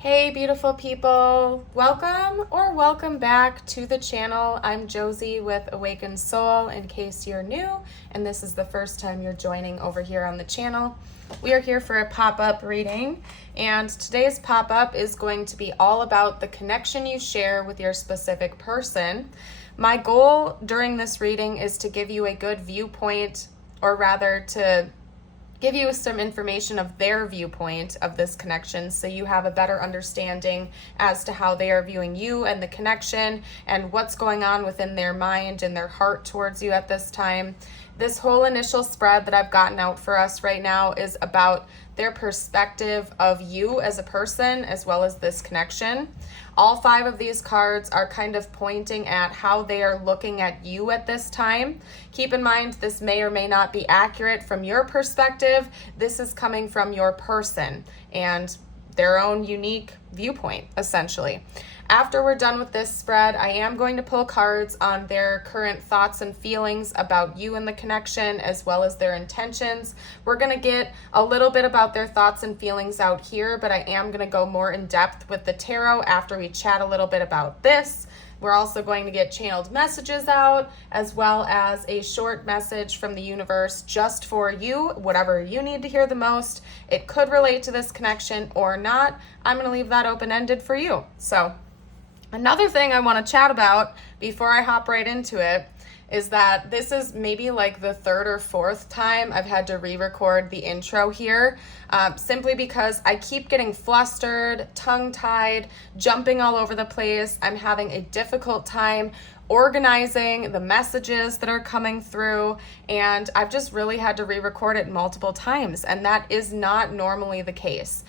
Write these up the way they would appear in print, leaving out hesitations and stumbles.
Hey beautiful people, welcome back to the channel. I'm Josie with Awakened Soul in case you're new and this is the first time you're joining over here on the channel. We are here for a pop-up reading, and today's pop-up is going to be all about the connection you share with your specific person. My goal during this reading is to give you a good viewpoint, or rather to give you some information of their viewpoint of this connection so you have a better understanding as to how they are viewing you and the connection and what's going on within their mind and their heart towards you at this time. This whole initial spread that I've gotten out for us right now is about their perspective of you as a person as well as this connection. All 5 of these cards are kind of pointing at how they are looking at you at this time. Keep in mind, this may or may not be accurate from your perspective. This is coming from your person and their own unique viewpoint, essentially. After we're done with this spread, I am going to pull cards on their current thoughts and feelings about you and the connection, as well as their intentions. We're going to get a little bit about their thoughts and feelings out here, but I am going to go more in depth with the tarot after we chat a little bit about this. We're also going to get channeled messages out, as well as a short message from the universe just for you, whatever you need to hear the most. It could relate to this connection or not. I'm going to leave that open-ended for you. So another thing I want to chat about before I hop right into it is that this is maybe like the 3rd or 4th time I've had to re-record the intro here, simply because I keep getting flustered, tongue-tied, jumping all over the place. I'm having a difficult time organizing the messages that are coming through, and I've just really had to re-record it multiple times, and that is not normally the case.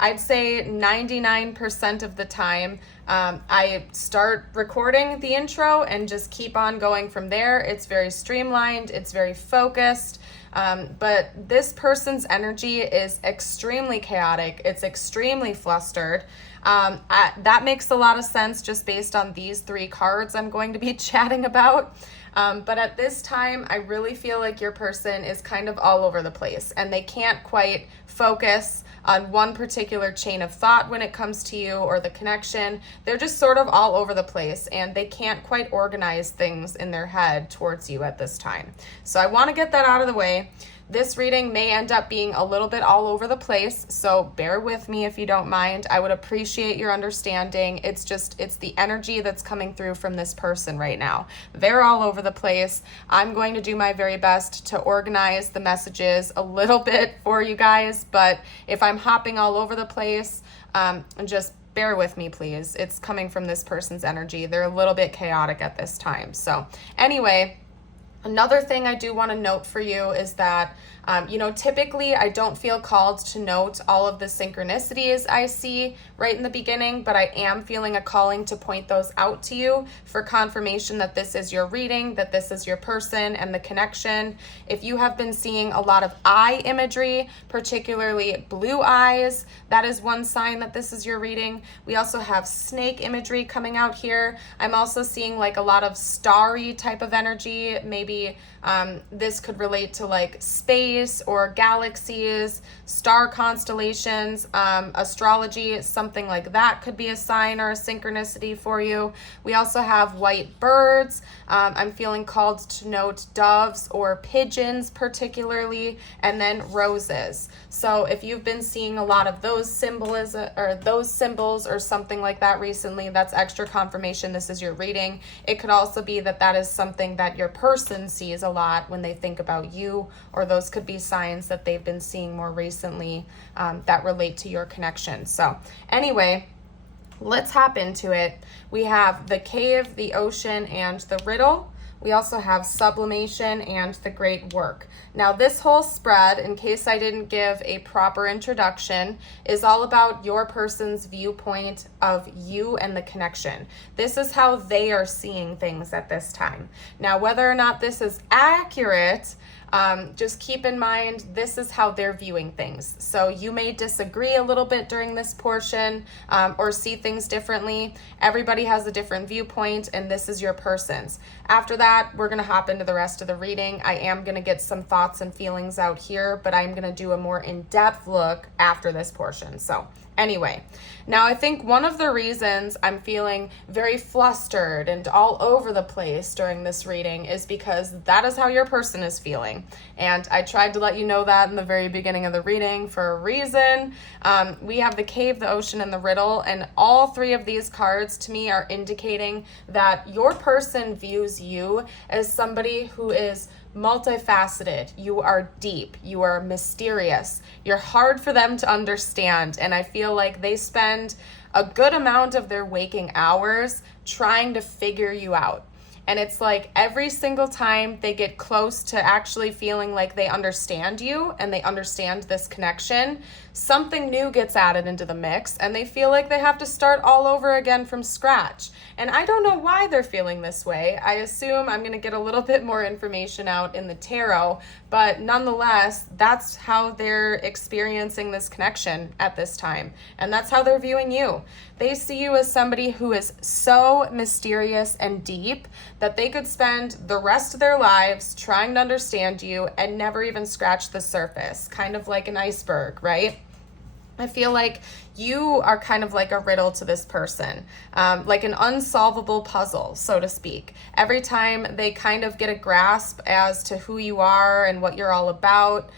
I'd say 99% of the time, I start recording the intro and just keep on going from there. It's very streamlined, it's very focused, but this person's energy is extremely chaotic. It's extremely flustered. That makes a lot of sense just based on these 3 cards I'm going to be chatting about. But at this time, I really feel like your person is kind of all over the place and they can't quite focus on one particular chain of thought when it comes to you or the connection. They're just sort of all over the place and they can't quite organize things in their head towards you at this time. So I want to get that out of the way. This reading may end up being a little bit all over the place, so bear with me if you don't mind. I would appreciate your understanding. It's the energy that's coming through from this person right now. They're all over the place. I'm going to do my very best to organize the messages a little bit for you guys, but if I'm hopping all over the place, just bear with me, please. It's coming from this person's energy. They're a little bit chaotic at this time. So anyway, another thing I do want to note for you is that, typically I don't feel called to note all of the synchronicities I see right in the beginning, but I am feeling a calling to point those out to you for confirmation that this is your reading, that this is your person and the connection. If you have been seeing a lot of eye imagery, particularly blue eyes, that is one sign that this is your reading. We also have snake imagery coming out here. I'm also seeing like a lot of starry type of energy. Maybe this could relate to like space or galaxies, star constellations, astrology, something like that could be a sign or a synchronicity for you. We also have white birds. I'm feeling called to note doves or pigeons particularly, and then roses. So if you've been seeing a lot of those symbols or something like that recently, that's extra confirmation this is your reading. It could also be that that is something that your person sees a lot when they think about you, or those could be signs that they've been seeing more recently that relate to your connection. So anyway, let's hop into it. We have the cave, the ocean, and the riddle. We also have sublimation and the great work. Now this whole spread, in case I didn't give a proper introduction, is all about your person's viewpoint of you and the connection. This is how they are seeing things at this time. Now whether or not this is accurate, just keep in mind this is how they're viewing things. So you may disagree a little bit during this portion or see things differently. Everybody has a different viewpoint and this is your person's. After that, we're going to hop into the rest of the reading. I am going to get some thoughts and feelings out here, but I'm going to do a more in-depth look after this portion. So Anyway, now I think one of the reasons I'm feeling very flustered and all over the place during this reading is because that is how your person is feeling. And I tried to let you know that in the very beginning of the reading for a reason. We have the cave, the ocean, and the riddle, and all three of these cards to me are indicating that your person views you as somebody who is multifaceted. You are deep. You are mysterious. You're hard for them to understand. And I feel like they spend a good amount of their waking hours trying to figure you out. And it's like every single time they get close to actually feeling like they understand you and they understand this connection, something new gets added into the mix and they feel like they have to start all over again from scratch. And I don't know why they're feeling this way. I assume I'm going to get a little bit more information out in the tarot, but nonetheless, that's how they're experiencing this connection at this time. And that's how they're viewing you. They see you as somebody who is so mysterious and deep that they could spend the rest of their lives trying to understand you and never even scratch the surface, kind of like an iceberg, right? I feel like you are kind of like a riddle to this person, like an unsolvable puzzle, so to speak. Every time they kind of get a grasp as to who you are and what you're all about,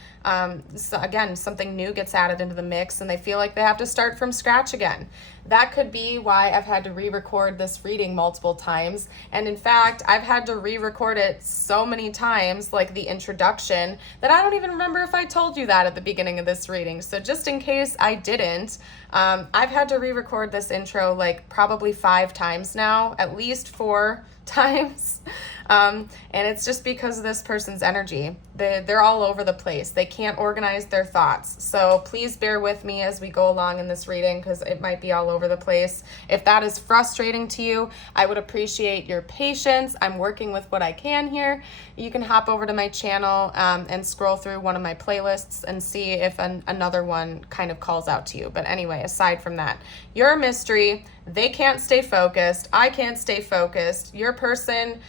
so again, something new gets added into the mix and they feel like they have to start from scratch again. That could be why I've had to re-record this reading multiple times. And in fact, I've had to re-record it so many times, like the introduction, that I don't even remember if I told you that at the beginning of this reading. So just in case I didn't, I've had to re-record this intro like probably 5 times now, at least 4 times. And it's just because of this person's energy. They're all over the place. They can't organize their thoughts. So please bear with me as we go along in this reading because it might be all over the place. If that is frustrating to you, I would appreciate your patience. I'm working with what I can here. You can hop over to my channel and scroll through one of my playlists and see if another one kind of calls out to you. But anyway, aside from that, you're a mystery. They can't stay focused. I can't stay focused. Your person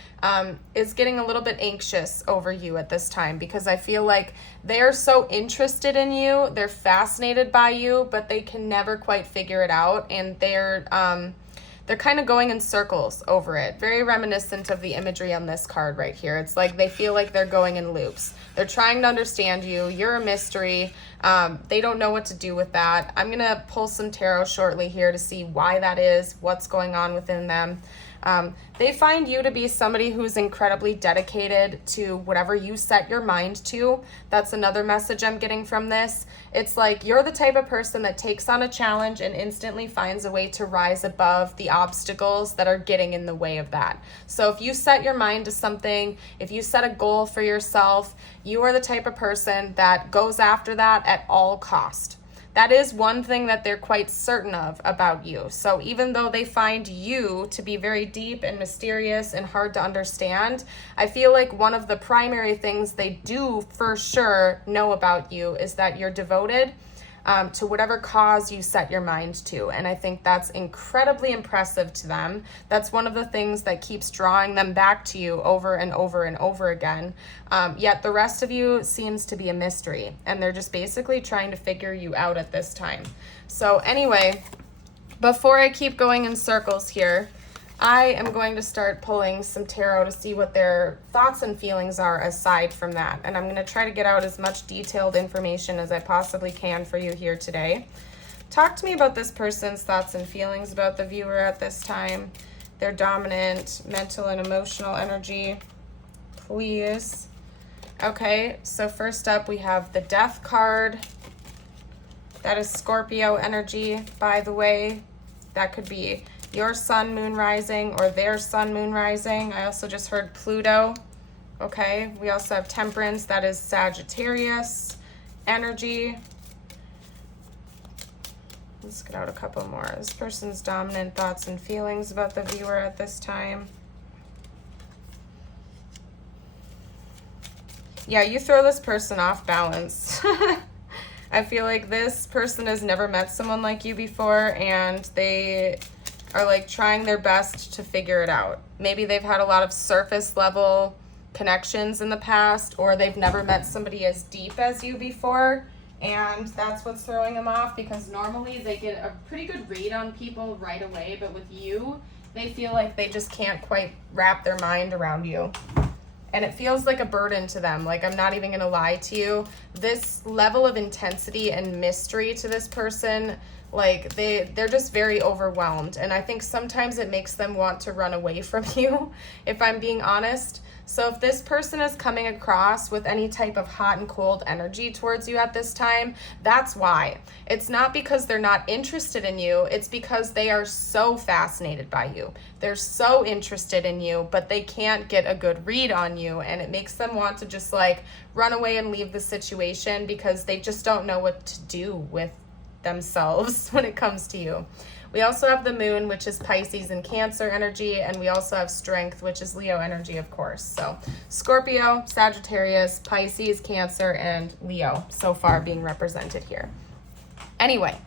is getting a little bit anxious over you at this time because I feel like they're so interested in you, they're fascinated by you, but they can never quite figure it out, and they're kind of going in circles over it. Very reminiscent of the imagery on this card right here. It's like they feel like they're going in loops. They're trying to understand you. You're a mystery. They don't know what to do with that. I'm going to pull some tarot shortly here to see why that is, what's going on within them. They find you to be somebody who's incredibly dedicated to whatever you set your mind to. That's another message I'm getting from this. It's like you're the type of person that takes on a challenge and instantly finds a way to rise above the obstacles that are getting in the way of that. So if you set your mind to something, if you set a goal for yourself, you are the type of person that goes after that at all cost. That is one thing that they're quite certain of about you. So even though they find you to be very deep and mysterious and hard to understand, I feel like one of the primary things they do for sure know about you is that you're devoted to whatever cause you set your mind to. And I think that's incredibly impressive to them. That's one of the things that keeps drawing them back to you over and over and over again. Yet the rest of you seems to be a mystery, and they're just basically trying to figure you out at this time. So anyway, before I keep going in circles here, I am going to start pulling some tarot to see what their thoughts and feelings are aside from that. And I'm going to try to get out as much detailed information as I possibly can for you here today. Talk to me about this person's thoughts and feelings about the viewer at this time. Their dominant mental and emotional energy, please. Okay, so first up we have the Death card. That is Scorpio energy, by the way. That could be your sun, moon, rising, or their sun, moon, rising. I also just heard Pluto. Okay, we also have Temperance. That is Sagittarius energy. Let's get out a couple more. This person's dominant thoughts and feelings about the viewer at this time. Yeah, you throw this person off balance. I feel like this person has never met someone like you before, and they are like trying their best to figure it out. Maybe they've had a lot of surface level connections in the past, or they've never met somebody as deep as you before, And that's what's throwing them off, because normally they get a pretty good read on people right away, but with you, they feel like they just can't quite wrap their mind around you. And it feels like a burden to them. Like, I'm not even gonna lie to you. This level of intensity and mystery to this person, like they're just very overwhelmed. And I think sometimes it makes them want to run away from you, if I'm being honest. So if this person is coming across with any type of hot and cold energy towards you at this time, that's why. It's not because they're not interested in you. It's because they are so fascinated by you. They're so interested in you, but they can't get a good read on you. And it makes them want to just like run away and leave the situation, because they just don't know what to do with themselves when it comes to you. We also have the moon, which is Pisces and Cancer energy, and we also have strength, which is Leo energy, of course. So Scorpio, Sagittarius, Pisces, Cancer, and Leo so far being represented here. Anyway,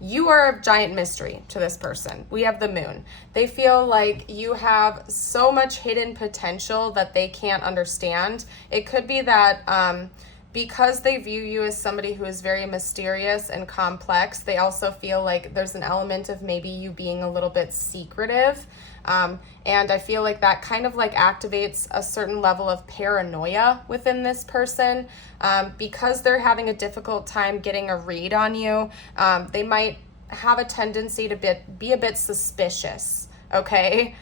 you are a giant mystery to this person. We have the moon. They feel like you have so much hidden potential that they can't understand. It could be that because they view you as somebody who is very mysterious and complex, they also feel like there's an element of maybe you being a little bit secretive. And I feel like that kind of like activates a certain level of paranoia within this person. Because they're having a difficult time getting a read on you, they might have a tendency to be a bit suspicious. Okay,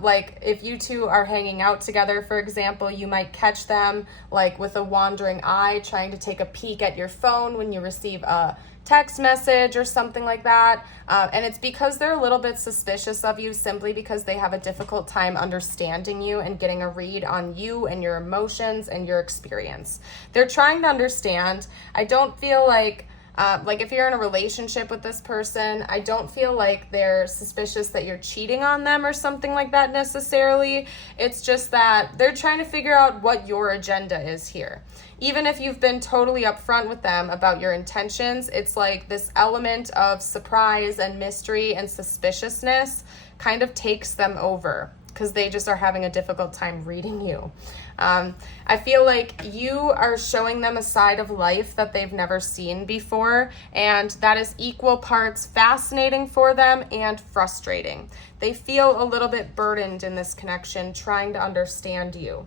like if you two are hanging out together, for example, you might catch them like with a wandering eye trying to take a peek at your phone when you receive a text message or something like that. And it's because they're a little bit suspicious of you, simply because they have a difficult time understanding you and getting a read on you and your emotions and your experience. They're trying to understand. I don't feel like if you're in a relationship with this person, I don't feel like they're suspicious that you're cheating on them or something like that necessarily. It's just that they're trying to figure out what your agenda is here. Even if you've been totally upfront with them about your intentions, it's like this element of surprise and mystery and suspiciousness kind of takes them over, because they just are having a difficult time reading you. I feel like you are showing them a side of life that they've never seen before, and that is equal parts fascinating for them and frustrating. They feel a little bit burdened in this connection, trying to understand you.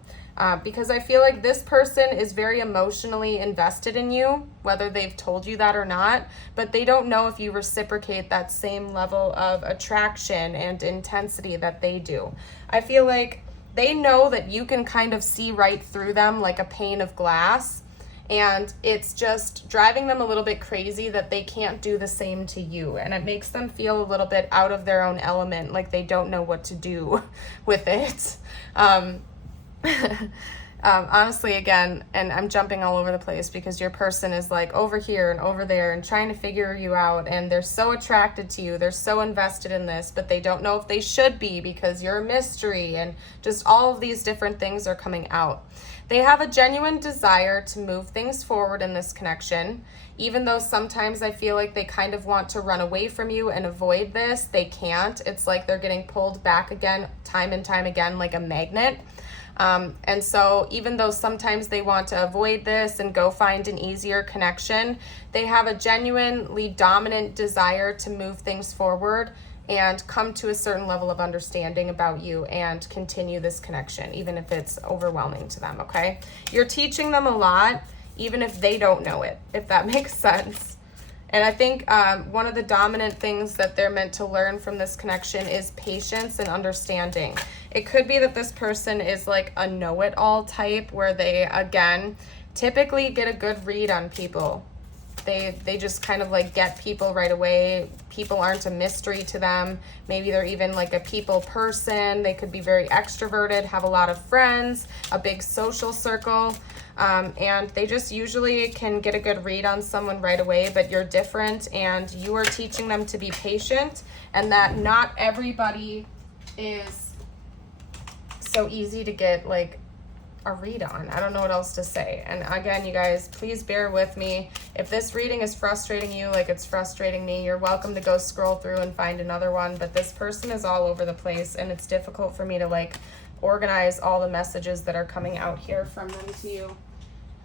Because I feel like this person is very emotionally invested in you, whether they've told you that or not, but they don't know if you reciprocate that same level of attraction and intensity that they do. I feel like they know that you can kind of see right through them like a pane of glass, and it's just driving them a little bit crazy that they can't do the same to you, and it makes them feel a little bit out of their own element, like they don't know what to do with it. Honestly, again, and I'm jumping all over the place because your person is like over here and over there and trying to figure you out, and they're so attracted to you, they're so invested in this, but they don't know if they should be because you're a mystery, and just all of these different things are coming out. They have a genuine desire to move things forward in this connection, even though sometimes I feel like they kind of want to run away from you and avoid this. They can't. It's like they're getting pulled back again, time and time again, like a magnet. And so even though sometimes they want to avoid this and go find an easier connection, they have a genuinely dominant desire to move things forward and come to a certain level of understanding about you and continue this connection, even if it's overwhelming to them, okay? You're teaching them a lot, even if they don't know it, if that makes sense. And I think one of the dominant things that they're meant to learn from this connection is patience and understanding. It could be that this person is like a know-it-all type, where they, again, typically get a good read on people. They just kind of like get people right away. People aren't a mystery to them. Maybe they're even like a people person. They could be very extroverted, have a lot of friends, a big social circle. And they just usually can get a good read on someone right away, but you're different, and you are teaching them to be patient, and that not everybody is so easy to get like a read on. I don't know what else to say. And again, you guys, please bear with me. If this reading is frustrating you like it's frustrating me, you're welcome to go scroll through and find another one, but this person is all over the place, and it's difficult for me to like organize all the messages that are coming out here from them to you.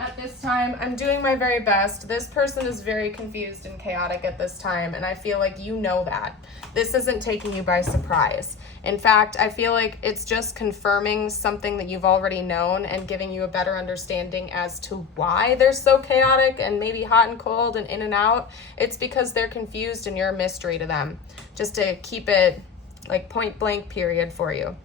At this time, I'm doing my very best. This person is very confused and chaotic at this time, and I feel like you know that. This isn't taking you by surprise. In fact, I feel like it's just confirming something that you've already known and giving you a better understanding as to why they're so chaotic and maybe hot and cold and in and out. It's because they're confused and you're a mystery to them. Just to keep it like point blank period for you.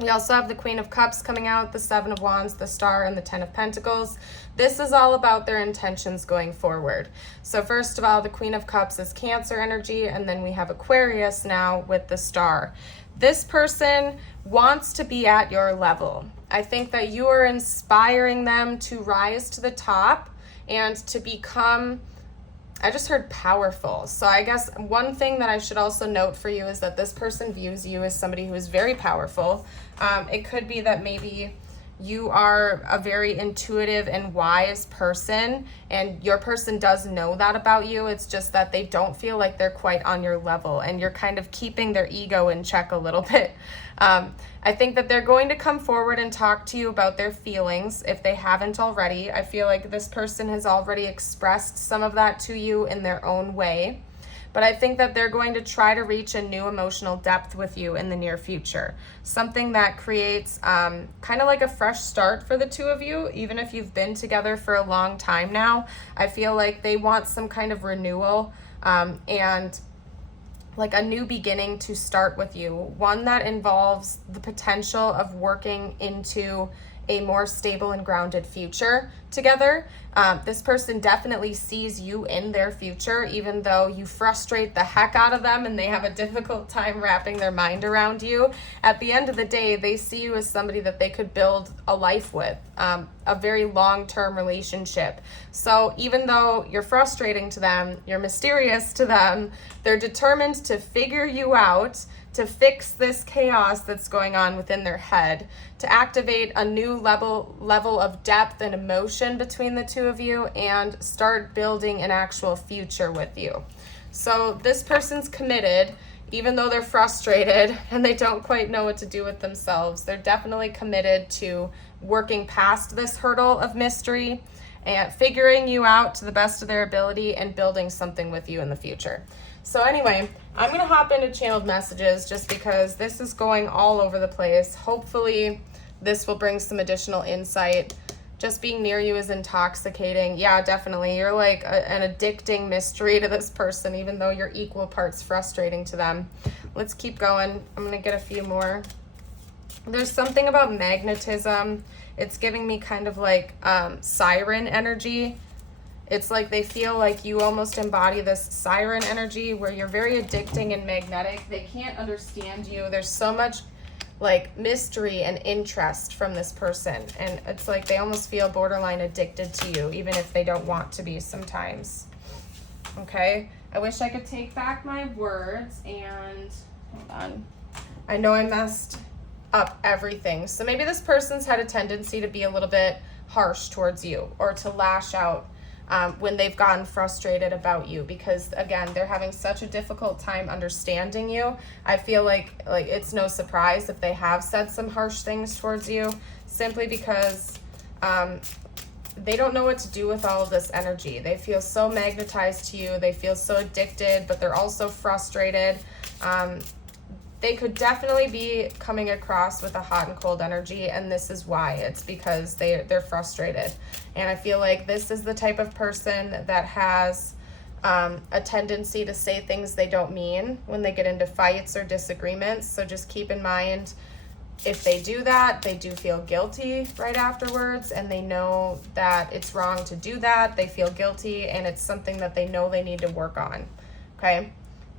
We also have the Queen of Cups coming out, the Seven of Wands, the Star, and the Ten of Pentacles. This is all about their intentions going forward. So first of all, the Queen of Cups is Cancer energy, and then we have Aquarius now with the Star. This person wants to be at your level. I think that you are inspiring them to rise to the top and to become, I just heard powerful. So I guess one thing that I should also note for you is that this person views you as somebody who is very powerful. It could be that maybe you are a very intuitive and wise person, and your person does know that about you. It's just that they don't feel like they're quite on your level, and you're kind of keeping their ego in check a little bit. I think that they're going to come forward and talk to you about their feelings if they haven't already. I feel like this person has already expressed some of that to you in their own way. But I think that they're going to try to reach a new emotional depth with you in the near future. Something that creates kind of like a fresh start for the two of you, even if you've been together for a long time now. I feel like they want some kind of renewal and like a new beginning to start with you. One that involves the potential of working into a more stable and grounded future together. This person definitely sees you in their future, even though you frustrate the heck out of them and they have a difficult time wrapping their mind around you. At the end of the day, they see you as somebody that they could build a life with, a very long-term relationship. So even though you're frustrating to them, you're mysterious to them, they're determined to figure you out, to fix this chaos that's going on within their head, to activate a new level of depth and emotion between the two of you, and start building an actual future with you. So this person's committed, even though they're frustrated and they don't quite know what to do with themselves. They're definitely committed to working past this hurdle of mystery and figuring you out to the best of their ability and building something with you in the future. So anyway, I'm going to hop into channeled messages just because this is going all over the place. Hopefully this will bring some additional insight. Just being near you is intoxicating. Yeah, definitely. You're like an addicting mystery to this person, even though you're equal parts frustrating to them. Let's keep going. I'm going to get a few more. There's something about magnetism. It's giving me kind of like siren energy. It's like they feel like you almost embody this siren energy where you're very addicting and magnetic. They can't understand you. There's so much like mystery and interest from this person. And it's like they almost feel borderline addicted to you, even if they don't want to be sometimes. Okay. I wish I could take back my words and hold on. I know I messed up everything. So maybe this person's had a tendency to be a little bit harsh towards you or to lash out when they've gotten frustrated about you, because again, they're having such a difficult time understanding you. I feel like it's no surprise if they have said some harsh things towards you, simply because they don't know what to do with all of this energy. They feel so magnetized to you. They feel so addicted, but they're also frustrated. They could definitely be coming across with a hot and cold energy, and this is why. It's because they're frustrated. And I feel like this is the type of person that has a tendency to say things they don't mean when they get into fights or disagreements. So just keep in mind, if they do that, they do feel guilty right afterwards, and they know that it's wrong to do that. They feel guilty, and it's something that they know they need to work on. Okay?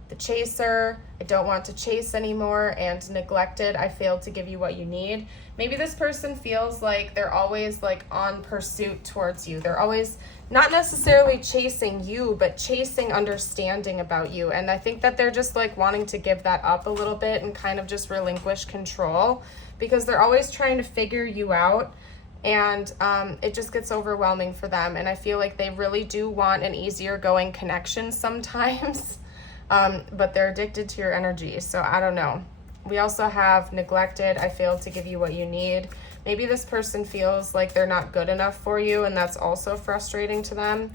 The chaser, I don't want to chase anymore, and neglected, I failed to give you what you need. Maybe this person feels like they're always like on pursuit towards you. They're always not necessarily chasing you, but chasing understanding about you. And I think that they're just like wanting to give that up a little bit and kind of just relinquish control, because they're always trying to figure you out. And it just gets overwhelming for them. And I feel like they really do want an easier going connection sometimes. But they're addicted to your energy, so I don't know. We also have neglected, I failed to give you what you need. Maybe this person feels like they're not good enough for you, and that's also frustrating to them,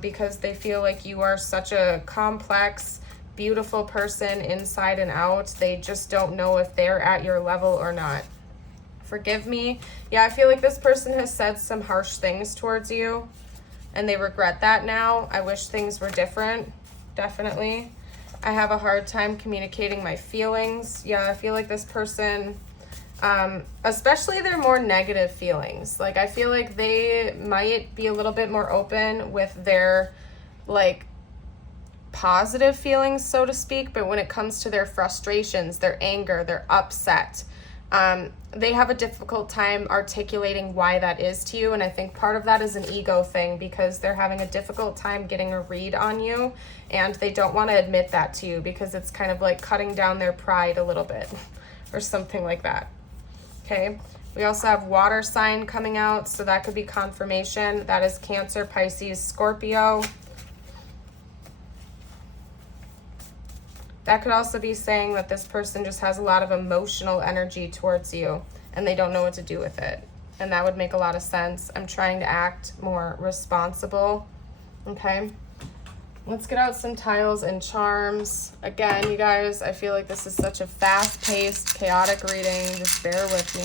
because they feel like you are such a complex, beautiful person inside and out. They just don't know if they're at your level or not. Forgive me. Yeah, I feel like this person has said some harsh things towards you, and they regret that now. I wish things were different, definitely. I have a hard time communicating my feelings. Yeah, I feel like this person, especially their more negative feelings. Like, I feel like they might be a little bit more open with their, like, positive feelings, so to speak, but when it comes to their frustrations, their anger, their upset, they have a difficult time articulating why that is to you. And I think part of that is an ego thing, because they're having a difficult time getting a read on you, and they don't want to admit that to you because it's kind of like cutting down their pride a little bit or something like that. Okay. We also have water sign coming out, so that could be confirmation. That is Cancer, Pisces, Scorpio. That could also be saying that this person just has a lot of emotional energy towards you and they don't know what to do with it. And that would make a lot of sense. I'm trying to act more responsible. Okay. Let's get out some tiles and charms. Again, you guys, I feel like this is such a fast-paced, chaotic reading. Just bear with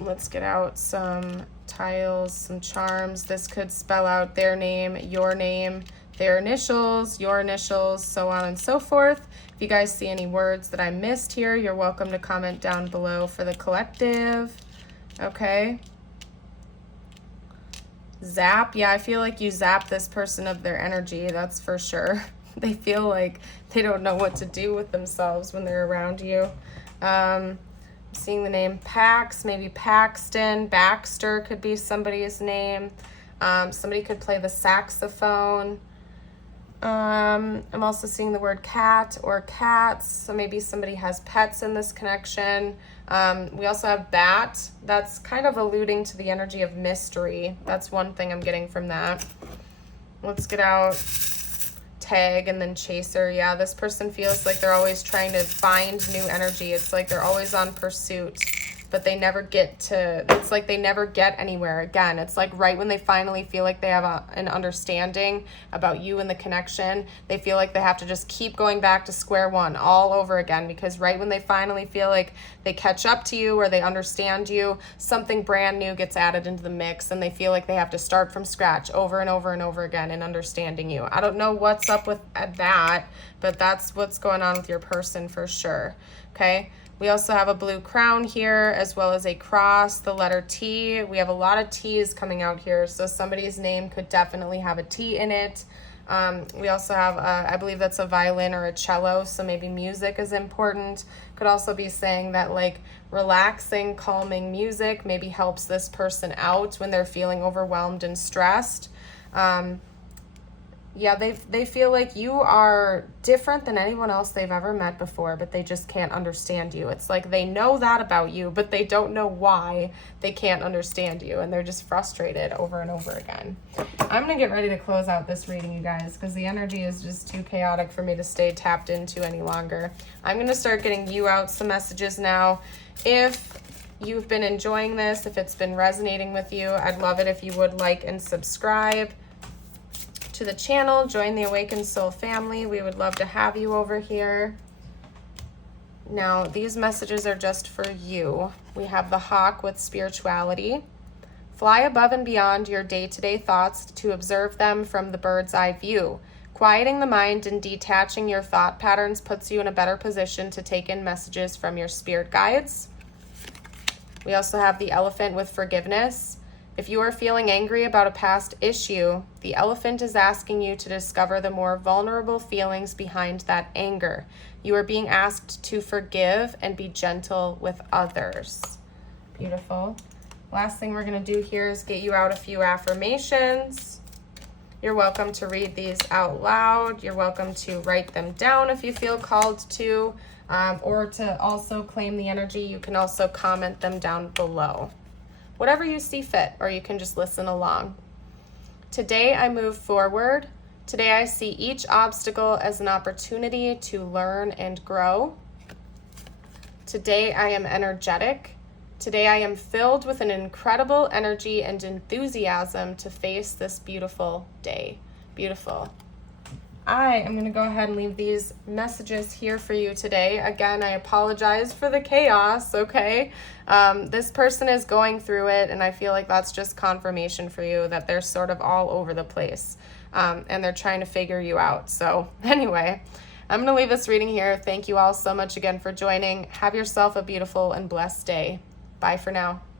me. Let's get out some tiles, some charms. This could spell out their name, their initials, your initials, so on and so forth. If you guys see any words that I missed here, you're welcome to comment down below for the collective. Okay. Zap. Yeah, I feel like you zap this person of their energy, that's for sure. They feel like they don't know what to do with themselves when they're around you. I'm seeing the name Pax, maybe Paxton. Baxter could be somebody's name. Somebody could play the saxophone. I'm also seeing the word cat or cats, so maybe somebody has pets in this connection. We also have bat. That's kind of alluding to the energy of mystery. That's one thing I'm getting from that. Let's get out tag and then chaser. Yeah, this person feels like they're always trying to find new energy. It's like they're always on pursuit, but they never get to, it's like they never get anywhere. Again, it's like right when they finally feel like they have an understanding about you and the connection, they feel like they have to just keep going back to square one all over again, because right when they finally feel like they catch up to you or they understand you, something brand new gets added into the mix and they feel like they have to start from scratch over and over and over again in understanding you. I don't know what's up with that, but that's what's going on with your person for sure. Okay. We also have a blue crown here, as well as a cross, the letter T. We have a lot of T's coming out here, so somebody's name could definitely have a T in it. We also have, I believe that's a violin or a cello, so maybe music is important. Could also be saying that like relaxing, calming music maybe helps this person out when they're feeling overwhelmed and stressed. Yeah, they feel like you are different than anyone else they've ever met before, but they just can't understand you. It's like they know that about you, but they don't know why they can't understand you, and they're just frustrated over and over again. I'm going to get ready to close out this reading, you guys, because the energy is just too chaotic for me to stay tapped into any longer. I'm going to start getting you out some messages now. If you've been enjoying this, if it's been resonating with you, I'd love it if you would like and subscribe to the channel, join the Awakened Soul family. We would love to have you over here. Now, these messages are just for you. We have the hawk with spirituality. Fly above and beyond your day-to-day thoughts to observe them from the bird's eye view. Quieting the mind and detaching your thought patterns puts you in a better position to take in messages from your spirit guides. We also have the elephant with forgiveness. If you are feeling angry about a past issue, the elephant is asking you to discover the more vulnerable feelings behind that anger. You are being asked to forgive and be gentle with others. Beautiful. Last thing we're going to do here is get you out a few affirmations. You're welcome to read these out loud. You're welcome to write them down if you feel called to, or to also claim the energy. You can also comment them down below. Whatever you see fit, or you can just listen along. Today I move forward. Today I see each obstacle as an opportunity to learn and grow. Today I am energetic. Today I am filled with an incredible energy and enthusiasm to face this beautiful day. Beautiful. I am going to go ahead and leave these messages here for you today. Again, I apologize for the chaos, okay? This person is going through it, and I feel like that's just confirmation for you that they're sort of all over the place, and they're trying to figure you out. So anyway, I'm going to leave this reading here. Thank you all so much again for joining. Have yourself a beautiful and blessed day. Bye for now.